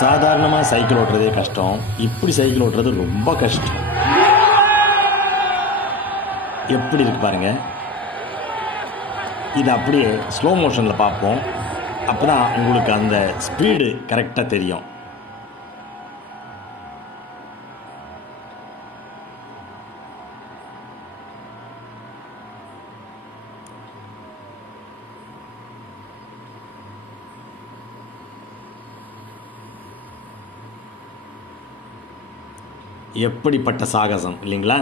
சாதாரணமாக சைக்கிள் ஓட்டுறதே கஷ்டம். இப்படி சைக்கிள் ஓட்டுறது ரொம்ப கஷ்டம். எப்படி இருக்கு பாருங்க. இது அப்படியே ஸ்லோ மோஷனில் பார்ப்போம். அப்போ தான் உங்களுக்கு அந்த ஸ்பீடு கரெக்டாக தெரியும். எப்படிப்பட்ட சாகசம் இல்லைங்களா?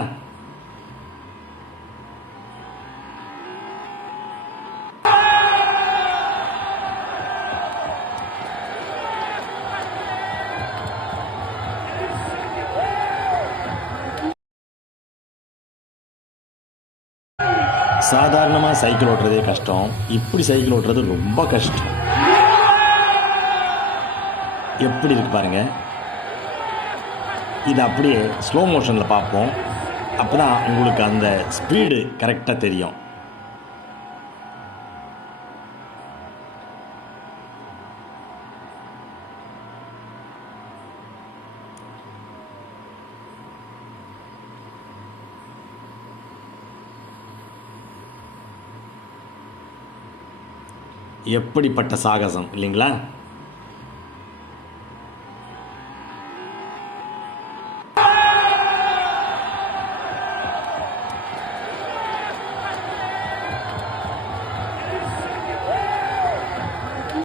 சாதாரணமாக சைக்கிள் ஓட்டுறதே கஷ்டம். இப்படி சைக்கிள் ஓட்டுறது ரொம்ப கஷ்டம். எப்படி இருக்கு பாருங்கள் இது அப்படியே ஸ்லோ மோஷனில் பார்ப்போம். அப்போ தான் உங்களுக்கு அந்த ஸ்பீடு கரெக்டாக தெரியும். எப்படிப்பட்ட சாகசம் இல்லைங்களா?